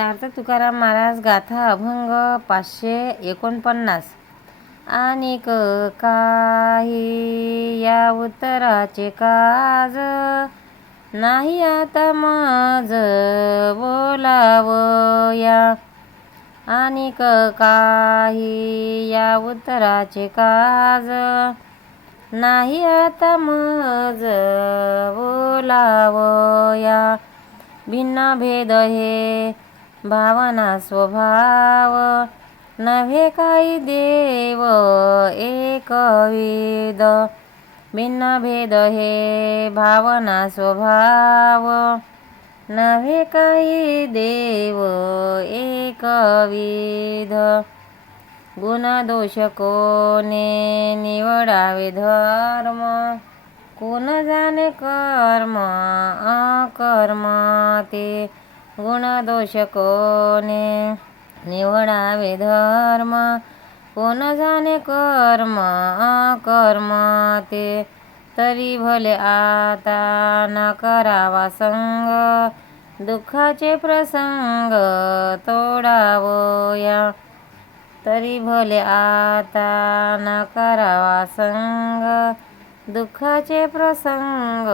अर्थ तुकाराम महाराज गाथा अभंग पाचशे एकोणपन्नास. आणि काही या उत्तराचे काज नाही आता माझ बोलावया. आणि काही या उत्तराचे काज नाही आता मज बोलावया. भिन्न भेद हे भावना स्वभाव. नव्हे काही देव एकविध भिन्न भेद हे भावना स्वभाव. नव्हे काही देव एकविध गुणदोष कोणे निवडावे धर्म. कोण जाणे कर्म अकर्म ते गुणदोष कोणे निवडावे धर्म कोण जाणे कर्म कर्म ते. तरी भले आता न करावा संग दुःखाचे प्रसंग तोडावया. तरी भले आता न करावा संग दुःखाचे प्रसंग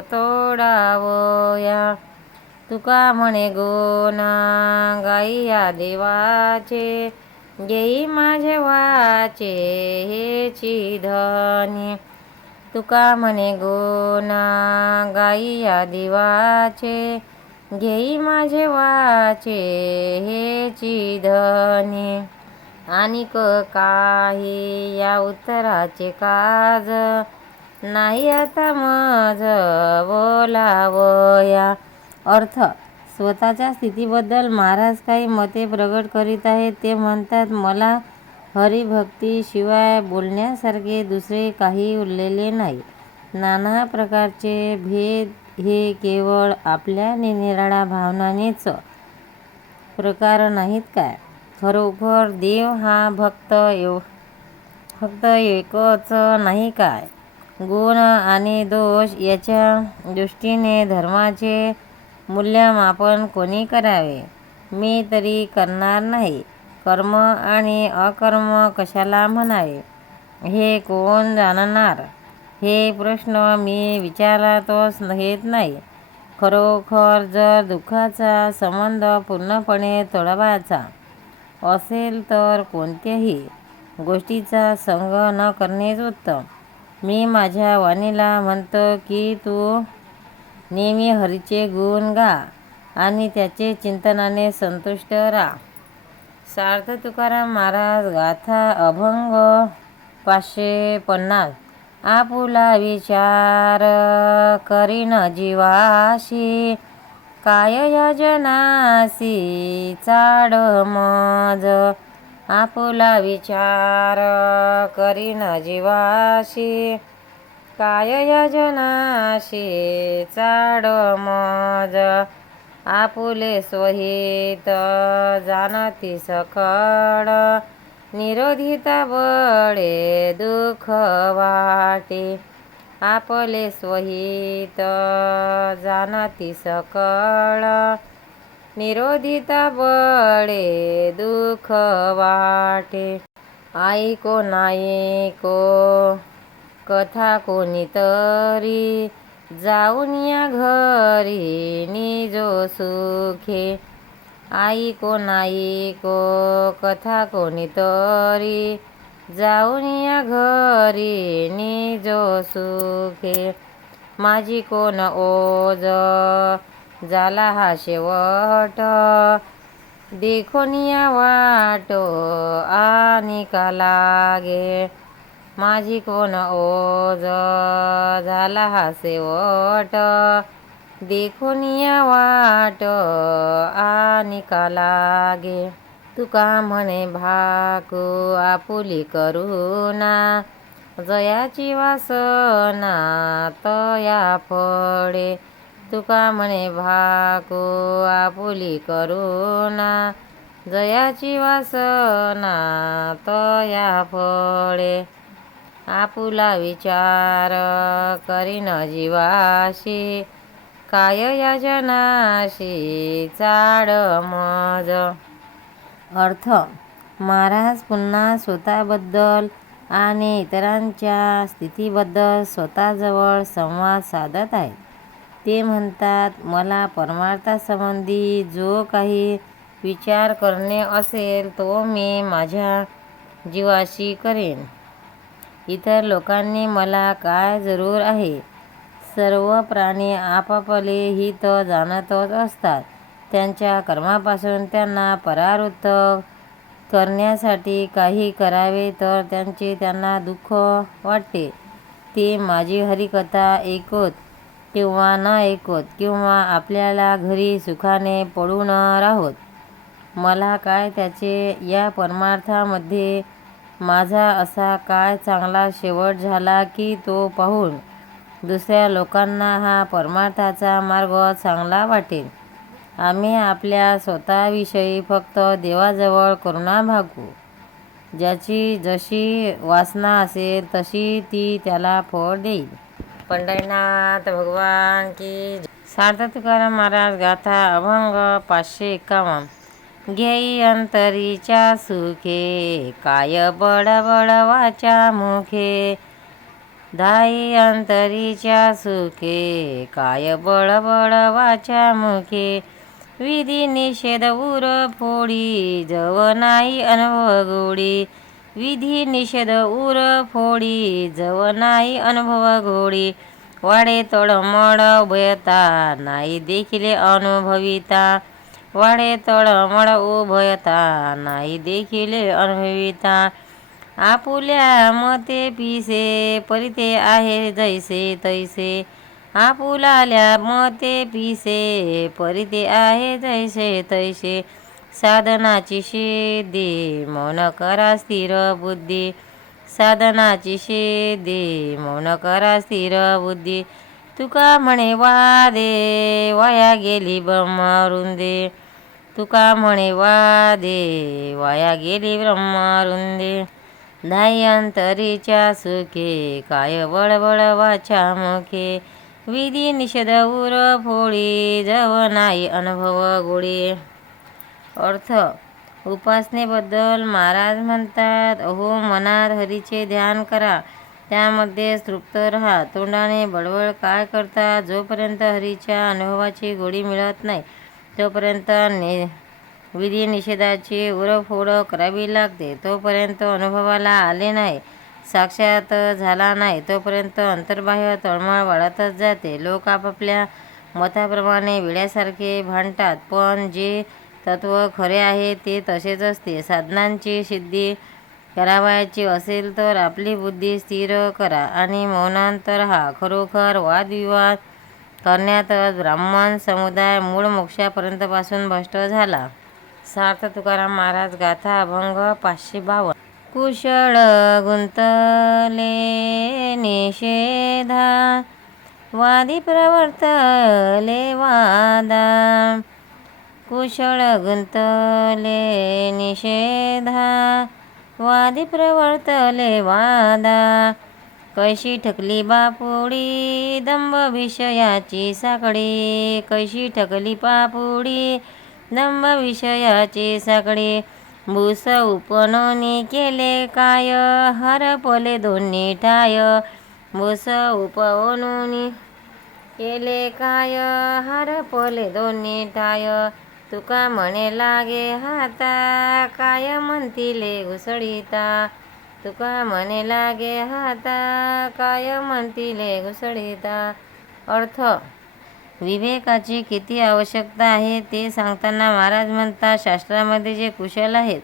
तोडावया. तुका म्हणे गोना गाई या देवाचे घेई माझे वाचे हेची धनी. तुका म्हणे गोना गाई या देवाचे घेई माझे वाचे हेची धनी. आणि क काही या उत्तराचे काज नाही आता मज बोलावया. अर्थ. स्वतःच्या स्थितीबद्दल महाराज काही मते प्रगट करीत आहेत. ते म्हणतात मला हरिभक्तीशिवाय बोलण्यासारखे दुसरे काही उरलेले नाही. नाना प्रकारचे भेद हे केवळ आपल्या निराळ्या भावनानेच प्रकार नाहीत काय? खरोखर देव हा भक्त एव फक्त एकच नाही काय? गुण आणि दोष याच्या दृष्टीने धर्माचे मूल्यमापन कोणी करावे? मी तरी करणार नाही. कर्म आणि अकर्म कशाला म्हणावे? हे कोण जाणणार? हे प्रश्न मी विचारातच घेत नाही. खरोखर जर दुःखाचा संबंध पूर्णपणे तोडवायचा असेल तर कोणत्याही गोष्टीचा संग न करणेच उत्तम. मी माझ्या वाणीला म्हणतो की तू नेहमी हरीचे गुण गा आणि त्याचे चिंतनाने संतुष्ट राहा. सार्थ तुकाराम महाराज गाथा अभंग पाचशे पन्नास. आपुला विचार करीन जीवाशी. काय या जनासी चाड मज. आपुला विचार करीन जीवाशी. काय यजनाशी चाड मज? आपुले स्वहित जाणती सकळ निरोधिता बळे दुःख वाटे. आपले स्वहित जाणती सकळ निरोधिता बळे दुःख वाटे. ऐको नाईको कथा कोणीतरी जाऊन या घरी. निजो सुखे. आई को नाही को कथा कोणीतरी जाऊन या घरी. निजो सुखे. माझी कोण ओज झाला हा शेवट. देखून या वाटो आणि का लागे? माझी कोण ओज झाला हा शेवट देखून या वाट आणि का लागे? तुका म्हणे भाकू आपुली करुणा. जयाची वासना तया फळे. तुका म्हणे भाकू आपुली करुणा. जयाची वासना तया फळे. आपुला विचार करीन जीवाशी. काय याचनाशी चाड मज? अर्थ महाराज पुन्हा स्वतःबद्दल आणि इतरांच्या स्थितीबद्दल स्वतःजवळ संवाद साधत आहेत. ते म्हणतात मला परमार्थासंबंधी जो काही विचार करणे असेल तो मी माझ्या जीवाशी करेन. इतर लोकांनी मला काय जरूर आहे? सर्व प्राणी आपापले हित जाणतच असतात. त्यांच्या कर्मापासून त्यांना परावृत्त करण्यासाठी काही करावे तर त्यांचे त्यांना दुःख वाटते. ते माझी हरिकथा ऐकत किंवा न ऐकत किंवा आपल्याला घरी सुखाने पडून राहोत. मला काय त्याचे या परमार्थामध्ये माझा असा काय चांगला शेवट झाला की तो पाहून दुसऱ्या लोकांना हा परमार्थाचा मार्ग चांगला वाटेल. आम्ही आपल्या स्वतःविषयी फक्त देवाजवळ करुणा भागू. ज्याची जशी वासना असेल तशी ती त्याला फळ देईल. पंढरीनाथ भगवान की सार्थ तुकाराम महाराज गाथा अभंग पाचशे एकावन्न. घेई अंतरीच्या सुखे काय बड वाचा मुखे? धाई अंतरीच्या सुखे काय बळ वाचा मुखे? विधी निषेध उर फोडी जव नाही अनुभव गोडी. विधी निषेध उर फोडी जव नाही अनुभव गोडी. वाडे तळमळ उभयता नाही देखिले अनुभविता. वाडे तळमळ उभयता नाही देखिले अनुभविता. आपुल्या मते पिसे परिते आहे जैसे तैसे. आपुलाल्या मते पिसे परिते आहे जैसे तैसे. साधनाची सिद्धी मौन करा स्थिर बुद्धी. साधनाची सिद्धी मौन करा स्थिर बुद्धी. तुका म्हणे वादे वाया गेली ब्रह्मरुंदे तुका म्हणे वा दे वाया गेली ब्रह्मारुंदे. धाई अंतरीच्या सुखे काय बळबळ वाचा मुखे. विधी निषेध उर फोडी जव नाही अनुभव गोळी अर्थ उपासनेबद्दल महाराज म्हणतात अहो मनात हरीचे ध्यान करा. त्यामध्ये तृप्त राहा. तोंडाने बडबड काय करता? जोपर्यंत हरीच्या अनुभवाची गोडी मिळत नाही जोपर्यंत नि विधी निषेधाची उरफोड करावी लागते. तोपर्यंत अनुभवाला आले नाही साक्षात झाला नाही तोपर्यंत अंतर्बाह्य तळमळ वाढतच जाते. लोक आपापल्या मताप्रमाणे विड्यासारखे भांडतात पण जे तत्व खरे आहे ते तसेच असते. साधनांची सिद्धी करावयाची असेल तर आपली बुद्धी स्थिर करा आणि मौनांतर हा खरोखर वादविवाद करण्यातच ब्राह्मण समुदाय मूळ मोक्षापर्यंतपासून भ्रष्ट झाला. सार्थ तुकाराम महाराज गाथा अभंग पाचशे बावन्न. कुशळ गुंतले निषेधा वादी प्रवर्तले वादा. कुशळ गुंतले निषेधा वादी प्रवर्तले वादा. कैशी ठकली बापुडी? दंभ विषयाची साकडी कैशी ठकली पापुडी दंभ विषयाची साकडी भूस उपनोनी केले काय? हरपले दोन्ही ठाय. भूस उपवनोनी केले काय? हरपले दोन्ही ठाय. तुका म्हणे लागे हाता. काय म्हणतीले घुसळीता तुका म्हणे लागे हाता काय म्हणतीले घुसळीता अर्थ विवेकाची किती आवश्यकता आहे ते सांगताना महाराज म्हणतात शास्त्रामध्ये जे कुशल आहेत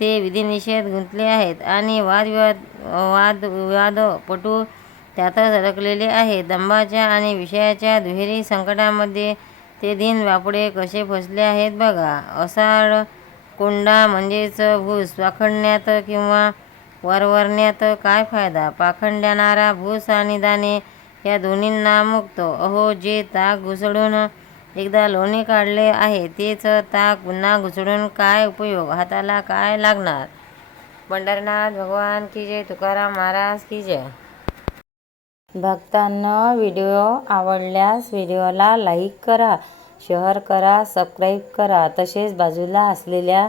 ते विधिनिषेध गुंतले आहेत आणि वादविवाद वाद विवादपटू त्यातच अडकलेले आहेत. दंबाच्या आणि विषयाच्या दुहेरी संकटामध्ये ते दिन वापडे कसे फसले आहेत बघा. असाड कोंडा म्हणजेच भूस वाखडण्यात किंवा वरवरण्यात काय फायदा? पाखंड्यानारा भूस आणि दाणे या दोन्हींना मुक्त. अहो जे ताक घुसळून एकदा लोणी काढले आहे तेच ताक पुन्हा घुसळून काय उपयोग? हाताला काय लागणार? पंढरनाथ भगवान की जय तुकाराम महाराज की जय. भक्तांना व्हिडिओ आवडल्यास व्हिडिओला लाईक करा शेअर करा सबस्क्राईब करा. तसेच बाजूला असलेल्या